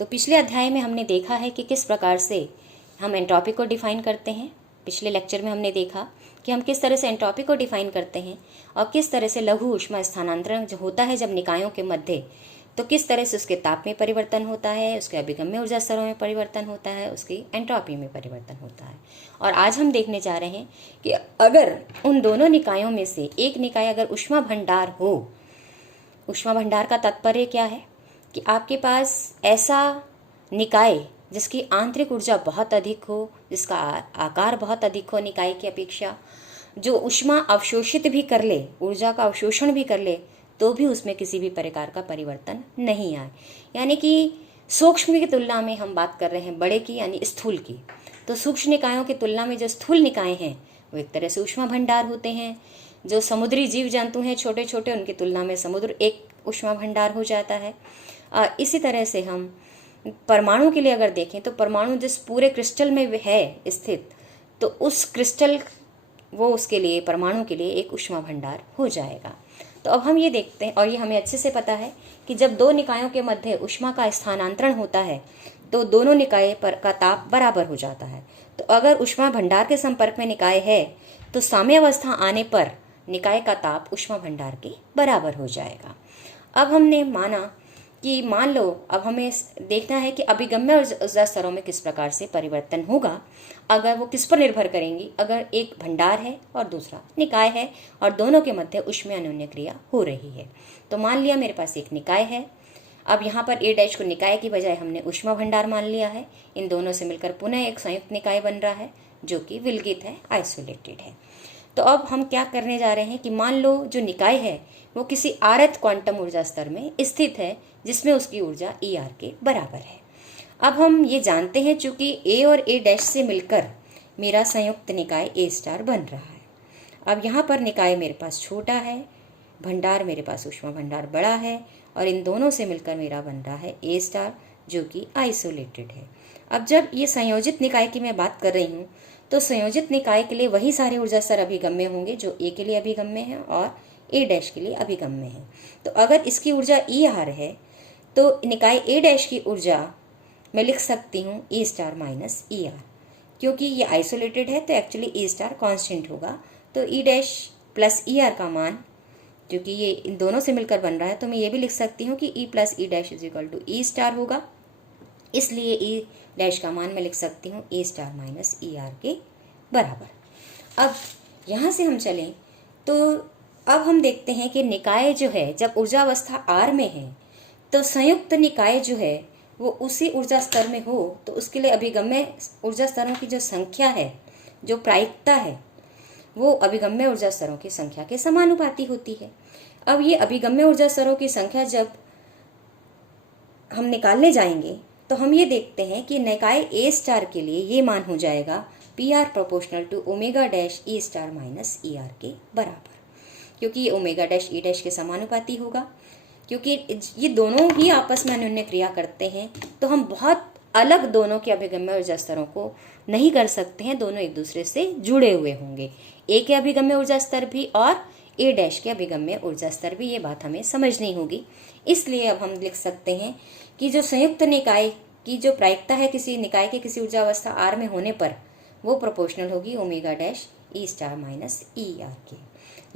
तो पिछले अध्याय में हमने देखा है कि किस प्रकार से हम एंट्रोपी को डिफाइन करते हैं। पिछले लेक्चर में हमने देखा कि हम किस तरह से एंट्रोपी को डिफाइन करते हैं और किस तरह से लघु ऊष्मा स्थानांतरण जो होता है जब निकायों के मध्य, तो किस तरह से उसके ताप में परिवर्तन होता है, उसके अभिगम्य ऊर्जा स्तरों में परिवर्तन होता है, उसकी एंट्रोपी में परिवर्तन होता है। और आज हम देखने जा रहे हैं कि अगर उन दोनों निकायों में से एक निकाय अगर ऊष्मा भंडार हो, ऊष्मा भंडार का तात्पर्य क्या है कि आपके पास ऐसा निकाय जिसकी आंतरिक ऊर्जा बहुत अधिक हो, जिसका आकार बहुत अधिक हो निकाय की अपेक्षा, जो ऊष्मा अवशोषित भी कर ले, ऊर्जा का अवशोषण भी कर ले, तो भी उसमें किसी भी प्रकार का परिवर्तन नहीं आए। यानी कि सूक्ष्म की तुलना में हम बात कर रहे हैं बड़े की यानी स्थूल की, तो सूक्ष्म निकायों की तुलना में जो स्थूल निकाय हैं वो एक तरह से ऊष्मा भंडार होते हैं। जो समुद्री जीव जंतु हैं छोटे छोटे, उनकी तुलना में समुद्र एक ऊष्मा भंडार हो जाता है। इसी तरह से हम परमाणु के लिए अगर देखें तो परमाणु जिस पूरे क्रिस्टल में है स्थित, तो उस क्रिस्टल वो उसके लिए, परमाणु के लिए एक ऊष्मा भंडार हो जाएगा। तो अब हम ये देखते हैं, और ये हमें अच्छे से पता है कि जब दो निकायों के मध्य ऊष्मा का स्थानांतरण होता है तो दोनों निकाय पर का ताप बराबर हो जाता है। तो अगर ऊष्मा भंडार के संपर्क में निकाय है तो साम्यावस्था आने पर निकाय का ताप ऊष्मा भंडार के बराबर हो जाएगा। अब हमने माना कि मान लो अब हमें देखना है कि अभिगम्य ऊर्जा स्तरों में किस प्रकार से परिवर्तन होगा। अगर वो किस पर निर्भर करेंगी, अगर एक भंडार है और दूसरा निकाय है और दोनों के मध्य ऊष्मीय अन्योन्य क्रिया हो रही है। तो मान लिया मेरे पास एक निकाय है, अब यहाँ पर ए डैश को निकाय की बजाय हमने ऊष्मा भंडार मान लिया है। इन दोनों से मिलकर पुनः एक संयुक्त निकाय बन रहा है जो कि विलगित है, आइसोलेटेड है। तो अब हम क्या करने जा रहे हैं कि मान लो जो निकाय है वो किसी आरत क्वांटम ऊर्जा स्तर में स्थित है जिसमें उसकी ऊर्जा ई आर के बराबर है। अब हम ये जानते हैं चूंकि ए और ए डैश से मिलकर मेरा संयुक्त निकाय ए स्टार बन रहा है। अब यहाँ पर निकाय मेरे पास छोटा है, भंडार मेरे पास ऊष्मा भंडार बड़ा है, और इन दोनों से मिलकर मेरा बन रहा है ए स्टार जो कि आइसोलेटेड है। अब जब ये संयोजित निकाय की मैं बात कर रही हूँ तो संयोजित निकाय के लिए वही सारे ऊर्जा स्तर अभिगम्य होंगे जो ए के लिए अभिगम्य है और ए डैश के लिए अभिगम्य है। तो अगर इसकी ऊर्जा ई आर है तो निकाय ए डैश की ऊर्जा मैं लिख सकती हूँ ई स्टार माइनस ई आर। क्योंकि ये आइसोलेटेड है तो एक्चुअली ई स्टार कॉन्स्टेंट होगा, तो ई डैश प्लस ई आर का मान, क्योंकि ये इन दोनों से मिलकर बन रहा है, तो मैं ये भी लिख सकती हूँ कि E plus E dash is equal to E star होगा। इसलिए ई डैश का मान मैं लिख सकती हूँ ए स्टार माइनस ई आर के बराबर। अब यहाँ से हम चलें तो अब हम देखते हैं कि निकाय जो है जब ऊर्जा अवस्था आर में है तो संयुक्त निकाय जो है वो उसी ऊर्जा स्तर में हो तो उसके लिए अभिगम्य ऊर्जा स्तरों की जो संख्या है, जो प्रायिकता है, वो अभिगम्य ऊर्जा स्तरों की संख्या के समानुपाती होती है। अब ये अभिगम्य ऊर्जा स्तरों की संख्या जब हम निकालने जाएंगे तो हम ये देखते हैं कि निकाय ए स्टार के लिए ये मान हो जाएगा P R proportional to omega dash E star minus E R के बराबर, क्योंकि ये ओमेगा डैश ई डैश के समानुपाती होगा। क्योंकि ये दोनों ही आपस में अन्योन्य क्रिया करते हैं तो हम बहुत अलग दोनों के अभिगम्य ऊर्जा स्तरों को नहीं कर सकते हैं, दोनों एक दूसरे से जुड़े हुए होंगे। ए के अभिगम्य ऊर्जा स्तर भी और ए डैश के अभिगम्य ऊर्जा स्तर भी, ये बात हमें समझनी होगी। इसलिए अब हम लिख सकते हैं कि जो संयुक्त निकाय की जो प्रायिकता है किसी निकाय के किसी ऊर्जा अवस्था आर में होने पर वो प्रोपोर्शनल होगी omega dash E star minus E R के,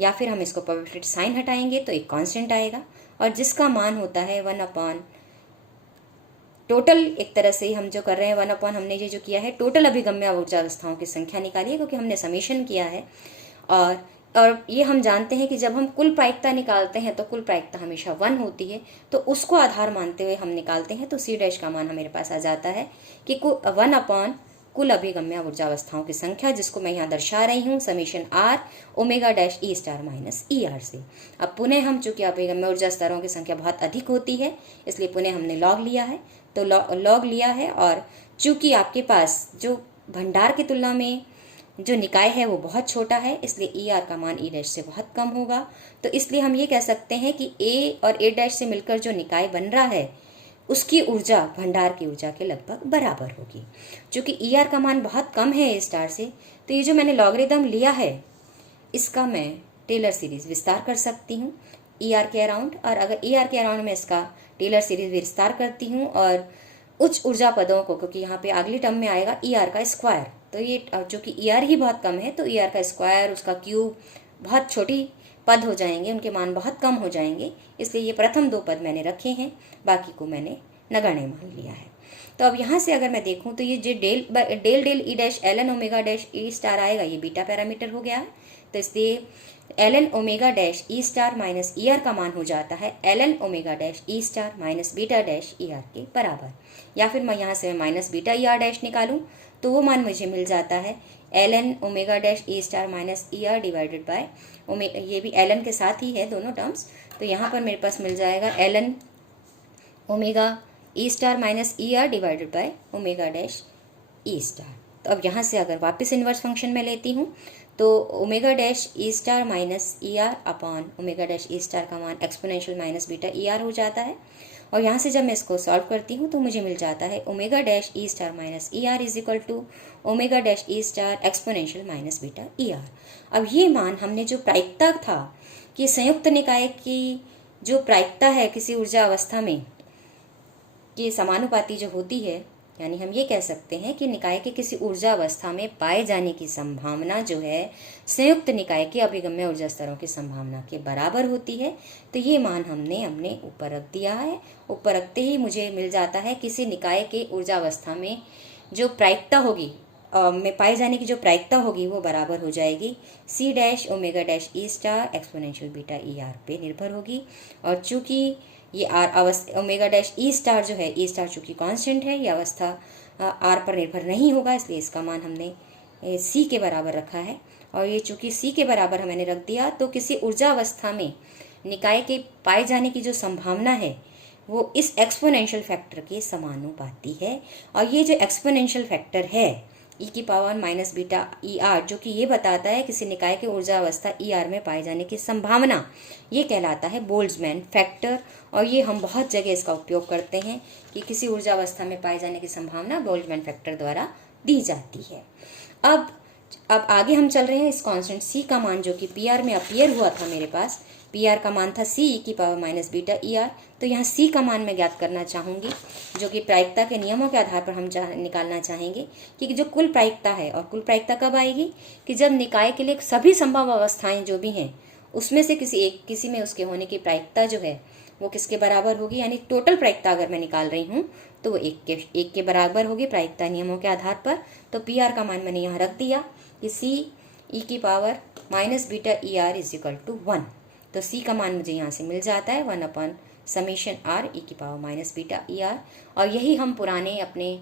या फिर हम इसको प्रोबेबिलिटी साइन हटाएंगे तो एक कांस्टेंट आएगा और जिसका मान होता है 1/, टोटल एक तरह से हम जो कर रहे हैं 1/, हमने ये जो किया है टोटल अभिगम्य ऊर्जा अवस्थाओं की संख्या निकाली है क्योंकि हमने समेशन किया है। और ये हम जानते हैं कि जब हम कुल प्रायिकता निकालते हैं तो कुल प्रायिकता हमेशा 1 होती है, तो उसको आधार मानते हुए हम निकालते हैं तो सी डैश का मान मेरे पास आ जाता है कि 1/, कुल अभिगम्य ऊर्जा अवस्थाओं की संख्या, जिसको मैं यहाँ दर्शा रही हूँ summation R omega dash E star minus E R से। अब पुनः हम चूंकि अभिगम्य ऊर्जा स्तरों की संख्या बहुत अधिक होती है इसलिए पुनः हमने लॉग लिया है, तो लॉग लिया है, और चूंकि आपके पास जो भंडार की तुलना में जो निकाय है वो बहुत छोटा है इसलिए ई आर का मान ई डैश से बहुत कम होगा। तो इसलिए हम ये कह सकते हैं कि ए और ए डैश से मिलकर जो निकाय बन रहा है उसकी ऊर्जा भंडार की ऊर्जा के लगभग बराबर होगी। चूंकि ई आर का मान बहुत कम है ए स्टार से, तो ये जो मैंने लॉगरिदम लिया है इसका मैं टेलर सीरीज विस्तार कर सकती हूँ ई आर के अराउंड, और अगर ई आर के अराउंड में इसका टेलर सीरीज विस्तार करती हूँ और उच्च ऊर्जा पदों को, क्योंकि यहाँ पे अगली टर्म में आएगा ER का स्क्वायर, तो ये जो कि ER ही बहुत कम है तो ER का स्क्वायर, उसका क्यूब, बहुत छोटी पद हो जाएंगे, उनके मान बहुत कम हो जाएंगे, इसलिए ये प्रथम 2 पद मैंने रखे हैं, बाकी को मैंने नगण्य मान लिया है। तो अब यहाँ से अगर मैं देखूँ तो ये जो del del E dash ln omega dash E star आएगा, ये बीटा पैरामीटर हो गया है, तो इसलिए ln omega dash E star minus ER का मान हो जाता है ln omega dash E star minus beta dash ER के बराबर। या फिर मैं यहाँ से माइनस बीटा ER डैश निकालूँ तो वो मान मुझे मिल जाता है ln omega dash E star minus ER divided by ये भी ln के साथ ही है दोनों टर्म्स, तो यहाँ पर मेरे पास मिल जाएगा ln omega E star minus ER divided by omega dash E star. तो अब यहाँ से अगर वापस इन्वर्स फंक्शन में लेती हूँ तो omega dash E star minus ER upon omega dash E star का मान एक्सपोनेंशियल माइनस बीटा ER हो जाता है, और यहाँ से जब मैं इसको सॉल्व करती हूँ तो मुझे मिल जाता है omega dash E star minus ER is equal to omega dash E star exponential minus beta ER। अब ये मान हमने जो प्रायिकता था कि संयुक्त निकाय की जो प्रायिकता है किसी ऊर्जा अवस्था में ये समानुपाती जो होती है, यानी हम ये कह सकते हैं कि निकाय के किसी ऊर्जा अवस्था में पाए जाने की संभावना जो है संयुक्त निकाय के अभिगम्य ऊर्जा स्तरों की संभावना के बराबर होती है। तो ये मान हमने ऊपर रख दिया है, ऊपर रखते ही मुझे मिल जाता है किसी निकाय के ऊर्जा अवस्था में जो प्रायिकता होगी में पाए जाने की जो प्रायिकता होगी वो बराबर हो जाएगी C dash omega dash E star exponential beta ER पे निर्भर होगी। और चूंकि ये ओमेगा डैश ई स्टार जो है, ई स्टार चूंकि कांस्टेंट है, ये अवस्था R पर निर्भर नहीं होगा, इसलिए इसका मान हमने C के बराबर रखा है। और ये चूंकि C के बराबर मैंने रख दिया तो किसी ऊर्जा अवस्था में निकाय के पाए जाने की जो संभावना है वो इस एक्सपोनेंशियल फैक्टर के समानुपाती है। और ये जो एक्सपोनेंशियल फैक्टर है e की पावर माइनस बीटा ER, जो कि ये बताता है किसी निकाय के ऊर्जा अवस्था ER में पाए जाने की संभावना, ये कहलाता है बोल्ट्जमैन फैक्टर। और ये हम बहुत जगह इसका उपयोग करते हैं कि किसी ऊर्जा अवस्था में पाए जाने की संभावना बोल्ट्जमैन फैक्टर द्वारा दी जाती है। अब आगे हम चल रहे हैं इस कांस्टेंट C का मान जो कि PR में अपीयर हुआ था, मेरे पास PR का मान था C e की पावर माइनस बीटा ER, तो यहाँ C का मान मैं ज्ञात करना चाहूँगी जो कि प्रायिकता के नियमों के आधार पर हम निकालना चाहेंगे कि जो कुल प्रायिकता है, और कुल प्रायिकता कब आएगी कि जब निकाय के लिए सभी संभव अवस्थाएं जो भी हैं उसमें से किसी में उसके होने की प्रायिकता जो है वो किसके बराबर होगी, यानी टोटल प्रायिकता अगर मैं निकाल रही हूँ तो वो एक के बराबर होगी प्रायिकता नियमों के आधार पर। तो PR का मान मैंने यहाँ रख दिया कि C e की power minus beta ER is equal to 1, तो C का मान मुझे यहाँ से मिल जाता है 1 अपन समीशन R e की पावर माइनस बीटा ER। और यही हम पुराने अपने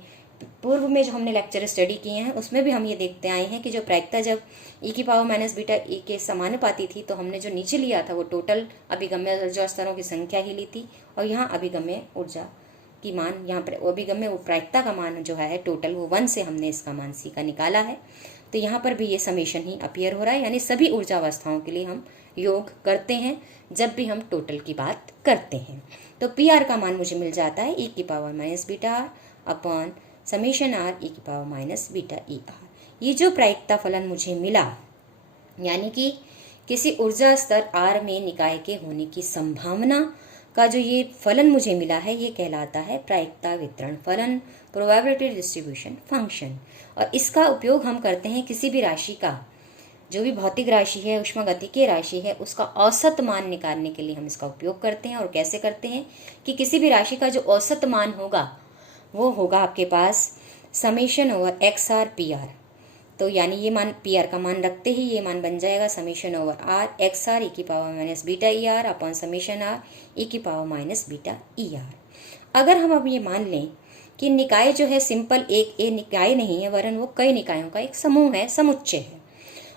पूर्व में जो हमने लेक्चर स्टडी किए हैं उसमें भी हम ये देखते आए हैं कि जो प्रायिकता जब e की पावर माइनस बीटा E के समानुपाती थी तो हमने जो नीचे लिया था वो टोटल अभिगम्य ऊर्जा स्तरों की संख्या ही ली थी, और यहाँ अभिगम्य ऊर्जा की मान, यहाँ पर अभिगम्य प्रायिकता का मान जो है टोटल वो 1 से हमने इसका मान C का निकाला है। तो यहाँ पर भी ये समेशन ही अपीयर हो रहा है, यानी सभी ऊर्जा अवस्थाओं के लिए हम योग करते हैं जब भी हम टोटल की बात करते हैं। तो PR का मान मुझे मिल जाता है e की power minus beta R upon summation R e की पावर माइनस बीटा ER। ये जो प्रायिकता फलन मुझे मिला, यानी कि किसी ऊर्जा स्तर R में निकाय के होने की संभावना का जो ये फलन मुझे मिला है ये कहलाता है प्रायिकता वितरण फलन, प्रोबेबिलिटी डिस्ट्रीब्यूशन फंक्शन। और इसका उपयोग हम करते हैं किसी भी राशि का, जो भी भौतिक राशि है, उष्मागतिकीय राशि है, उसका औसत मान निकालने के लिए हम इसका उपयोग करते हैं। और कैसे करते हैं कि किसी भी राशि का जो औसत मान होगा वो होगा आपके पास समेशन ओवर XR PR। तो यानी ये मान PR का मान रखते ही ये मान बन जाएगा summation over R XR e की power minus beta ER upon summation R e की पावर माइनस बीटा ER। अगर हम अब ये मान लें कि निकाय जो है सिंपल एक निकाय नहीं है, वरन वो कई निकायों का एक समूह है, समुच्चय है,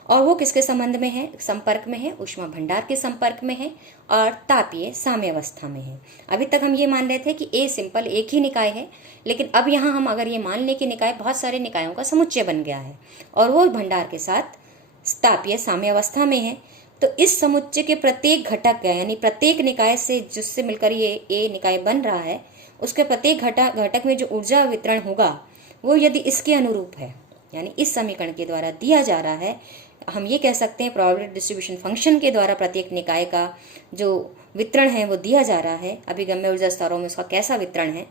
और वो किसके संबंध में है, संपर्क में है, ऊष्मा भंडार के संपर्क में है और तापीय साम्यावस्था में है। अभी तक हम ये मान रहे थे कि A सिंपल एक ही निकाय है, लेकिन अब यहाँ हम अगर ये मान लें कि निकाय बहुत सारे निकायों का समुच्चय बन गया है और वो भंडार के साथ तापीय साम्यावस्था में है, तो इस समुच्चय के प्रत्येक घटक है, यानी प्रत्येक निकाय से जिससे मिलकर ये A निकाय बन रहा है, उसके प्रत्येक घटक में जो ऊर्जा वितरण होगा वो यदि इसके अनुरूप है, यानी इस समीकरण के द्वारा दिया जा रहा है, हम ये कह सकते हैं प्रोबेबिलिटी डिस्ट्रीब्यूशन फंक्शन के द्वारा प्रत्येक निकाय का जो वितरण है वो दिया जा रहा है, अभिगम्य ऊर्जा स्तरों में उसका कैसा वितरण है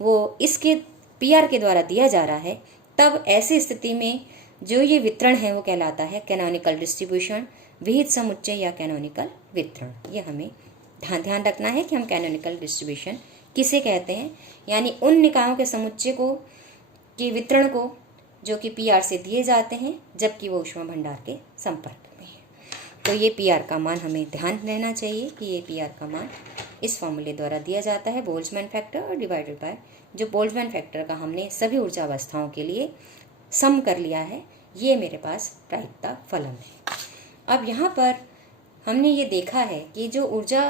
वो इसके पीआर के द्वारा दिया जा रहा है, तब ऐसी स्थिति में जो ये वितरण है वो कहलाता है कैनोनिकल डिस्ट्रीब्यूशन, विहित समुच्चय या कैनोनिकल वितरण। ये हमें ध्यान रखना है कि हम कैनोनिकल डिस्ट्रीब्यूशन किसे कहते हैं, यानी उन निकायों के समुच्चय को कि वितरण को जो कि पीआर से दिए जाते हैं जबकि वो ऊष्मा भंडार के संपर्क में है। तो ये पीआर का मान हमें ध्यान रहना चाहिए कि ये पीआर का मान इस फॉर्मूले द्वारा दिया जाता है, बोल्ट्जमैन फैक्टर और डिवाइडेड बाय जो बोल्ट्जमैन फैक्टर का हमने सभी ऊर्जा अवस्थाओं के लिए सम कर लिया है, ये मेरे पास प्रायिकता फलन है। अब यहाँ पर हमने ये देखा है कि जो ऊर्जा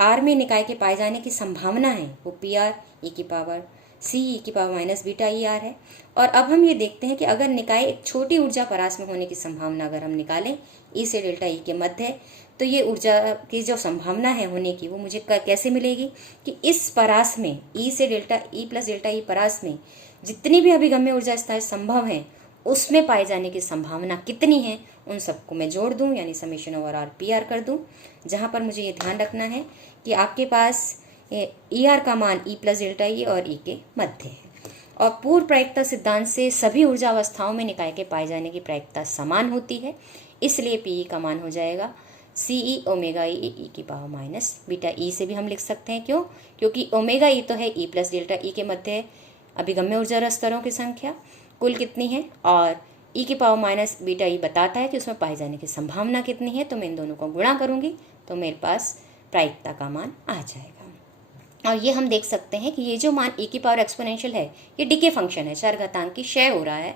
आर में निकाय के पाए जाने की संभावना है वो पी आर ई की पावर सी ई की power minus beta E are है। और अब हम ये देखते हैं कि अगर निकाय एक छोटी ऊर्जा परास में होने की संभावना अगर हम निकालें ई से डेल्टा ई के मध्य है, तो ये ऊर्जा की जो संभावना है होने की वो मुझे कैसे मिलेगी कि इस परास में ई से delta E plus delta E परास में जितनी भी अभिगम्य ऊर्जा स्थायी संभव है उसमें पाए जाने की संभावना कितनी है, उन सबको मैं जोड़ दूं यानी summation over R P R कर दूं, जहां पर मुझे ये ध्यान रखना है कि आपके पास ई आर का मान ई प्लस डेल्टा ई और ई के मध्य है। और पूर्व प्रायिकता सिद्धांत से सभी ऊर्जा अवस्थाओं में निकाय के पाए जाने की प्रायिकता समान होती है, इसलिए पी ई का मान हो जाएगा सी ई ओमेगा ई की पावर माइनस बीटा ई से भी हम लिख सकते हैं। क्यों? क्योंकि ओमेगा ई तो है ई प्लस डेल्टा ई के मध्य है अभिगम्य ऊर्जा स्तरों की संख्या कुल कितनी है, और ई की पावर माइनस बीटा ई बताता है कि उसमें पाए जाने की संभावना कितनी है। तो मैं इन दोनों को गुणा करूंगी तो मेरे पास प्रायिकता का मान आ जाएगा। और ये हम देख सकते हैं कि ये जो मान ई की पावर एक्सपोनेंशियल है ये डिके फंक्शन है, चार घातांक की क्षय हो रहा है,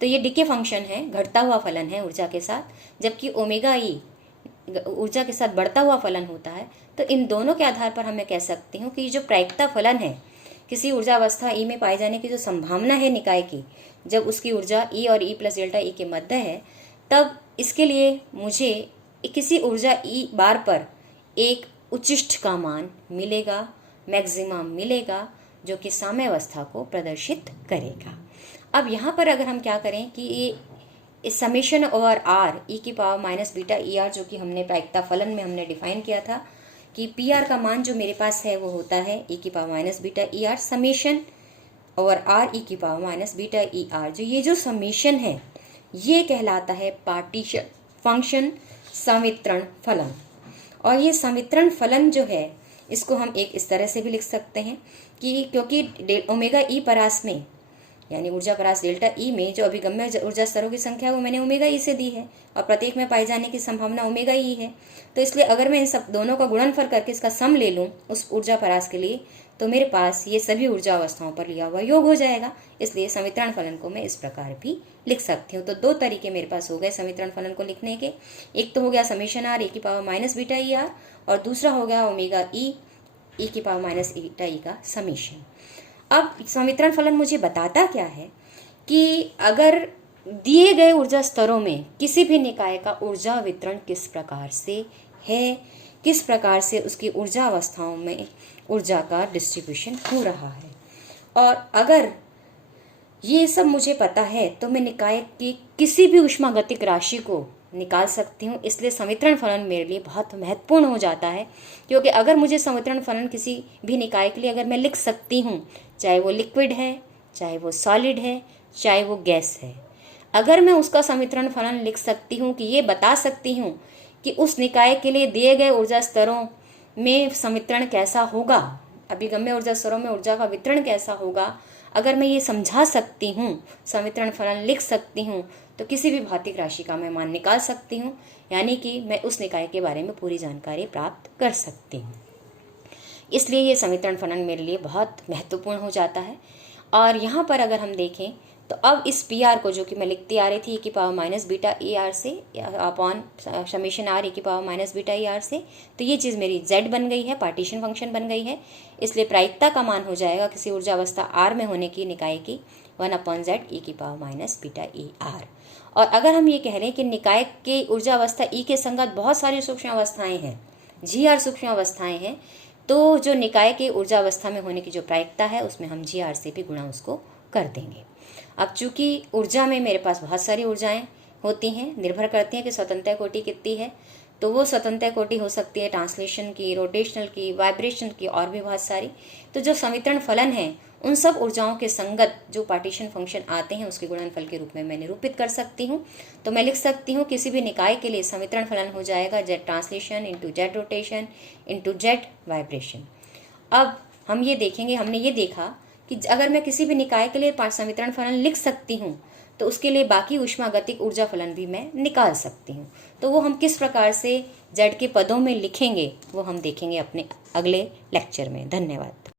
तो ये डिके फंक्शन है, घटता हुआ फलन है ऊर्जा के साथ, जबकि ओमेगा ई ऊर्जा के साथ बढ़ता हुआ फलन होता है। तो इन दोनों के आधार पर मैं कह सकती हूँ कि जो प्रायिकता फलन है किसी ऊर्जा अवस्था ई में पाए जाने की जो संभावना है निकाय की, जब उसकी ऊर्जा ई और ई प्लस डेल्टा ई के मध्य है, तब इसके लिए मुझे किसी ऊर्जा ई बार पर एक उच्चिष्ट का मान मिलेगा, मैक्सिमम मिलेगा, जो कि साम्यावस्था को प्रदर्शित करेगा। अब यहाँ पर अगर हम क्या करें कि ये इस समेशन ओवर आर ई की power minus beta E R जो कि हमने प्रायिकता फलन में हमने डिफाइन किया था कि पी आर का मान जो मेरे पास है वो होता है ई की power minus beta E R summation over R E की power minus beta E R. जो ये जो समेशन है ये कहलाता है पार्टीशन फंक्शन संवितरण फलन। और ये संवितरण फलन जो है इसको हम एक इस तरह से भी लिख सकते हैं कि क्योंकि ओमेगा ई परास में यानी ऊर्जा परास डेल्टा ई में जो अभिगम्य ऊर्जा स्तरों की संख्या वो मैंने ओमेगा ई से दी है और प्रत्येक में पाई जाने की संभावना ओमेगा ई है, तो इसलिए अगर मैं इन सब दोनों का गुणनफल करके इसका सम ले लूँ उस ऊर्जा परास के लिए, तो मेरे पास ये सभी ऊर्जा अवस्थाओं पर लिया हुआ योग हो जाएगा। इसलिए संवितरण फलन को मैं इस प्रकार भी लिख सकती हूँ। तो दो तरीके मेरे पास हो गए संवितरण फलन को लिखने के, एक तो हो गया समेशन आर ई की power minus beta E are और दूसरा हो गया ओमेगा ई की पावर माइनस बीटा ई का समेशन। अब संवितरण फलन मुझे बताता क्या है कि अगर दिए गए ऊर्जा स्तरों में किसी भी निकाय का ऊर्जा वितरण किस प्रकार से है, किस प्रकार से उसकी ऊर्जा अवस्थाओं में ऊर्जा का डिस्ट्रीब्यूशन हो रहा है। और अगर ये सब मुझे पता है तो मैं निकाय की किसी भी ऊष्मागतिक राशि को निकाल सकती हूँ। इसलिए संवितरण फलन मेरे लिए बहुत महत्वपूर्ण हो जाता है, क्योंकि अगर मुझे संवितरण फलन किसी भी निकाय के लिए अगर मैं लिख सकती हूँ, चाहे वो लिक्विड है, चाहे वो सॉलिड है, चाहे वो गैस है, अगर मैं उसका संवितरण फलन लिख सकती हूँ कि ये बता सकती हूँ कि उस निकाय के लिए दिए गए ऊर्जा स्तरों में संवितरण कैसा होगा, अभिगम्य ऊर्जा स्तरों में ऊर्जा का वितरण कैसा होगा, अगर मैं ये समझा सकती हूँ, संवितरण फलन लिख सकती हूँ, तो किसी भी भौतिक राशि का मैं मान निकाल सकती हूँ, यानी कि मैं उस निकाय के बारे में पूरी जानकारी प्राप्त कर सकती हूँ। इसलिए ये संवितरण फलन मेरे लिए बहुत महत्वपूर्ण हो जाता है। और यहाँ पर अगर हम देखें तो अब इस पी आर को जो कि मैं लिखती आ रही थी ई की power minus beta E R से अपॉन समेशन आर ई की power minus beta E R से, तो ये चीज़ मेरी जेड बन गई है, पार्टीशन फंक्शन बन गई है। इसलिए प्रायिकता का मान हो जाएगा किसी ऊर्जा अवस्था आर में होने की निकाय की 1/z ई की power minus beta E are. और अगर हम ये कह रहे हैं कि निकाय की ऊर्जा अवस्था ई के संगत बहुत सारी सूक्ष्म अवस्थाएं हैं, जी आर सूक्ष्म अवस्थाएं हैं, तो जो निकाय की ऊर्जा अवस्था में होने की जो प्रायिकता है उसमें हम जी आर से भी गुणा उसको कर देंगे। अब चूंकि ऊर्जा में मेरे पास बहुत सारी ऊर्जाएं होती हैं, निर्भर करती हैं कि स्वतंत्र कोटि कितनी है, तो वो स्वतंत्र कोटि हो सकती है ट्रांसलेशन की, रोटेशनल की, वाइब्रेशन की और भी बहुत सारी। तो जो संवितरण फलन है उन सब ऊर्जाओं के संगत जो पार्टीशन फंक्शन आते हैं उसके गुणनफल के रूप में मैं निरूपित कर सकती हूँ। तो मैं लिख सकती हूँ किसी भी निकाय के लिए समीकरण फलन हो जाएगा Z translation into Z rotation into Z vibration. अब हम ये देखेंगे, हमने ये देखा कि अगर मैं किसी भी निकाय के लिए समीकरण फलन लिख सकती हूँ तो उसके लिए बाकी ऊष्मागतिक ऊर्जा फलन भी मैं निकाल सकती हूँ। तो वो हम किस प्रकार से जेड के पदों में लिखेंगे वो हम देखेंगे अपने अगले लेक्चर में। धन्यवाद।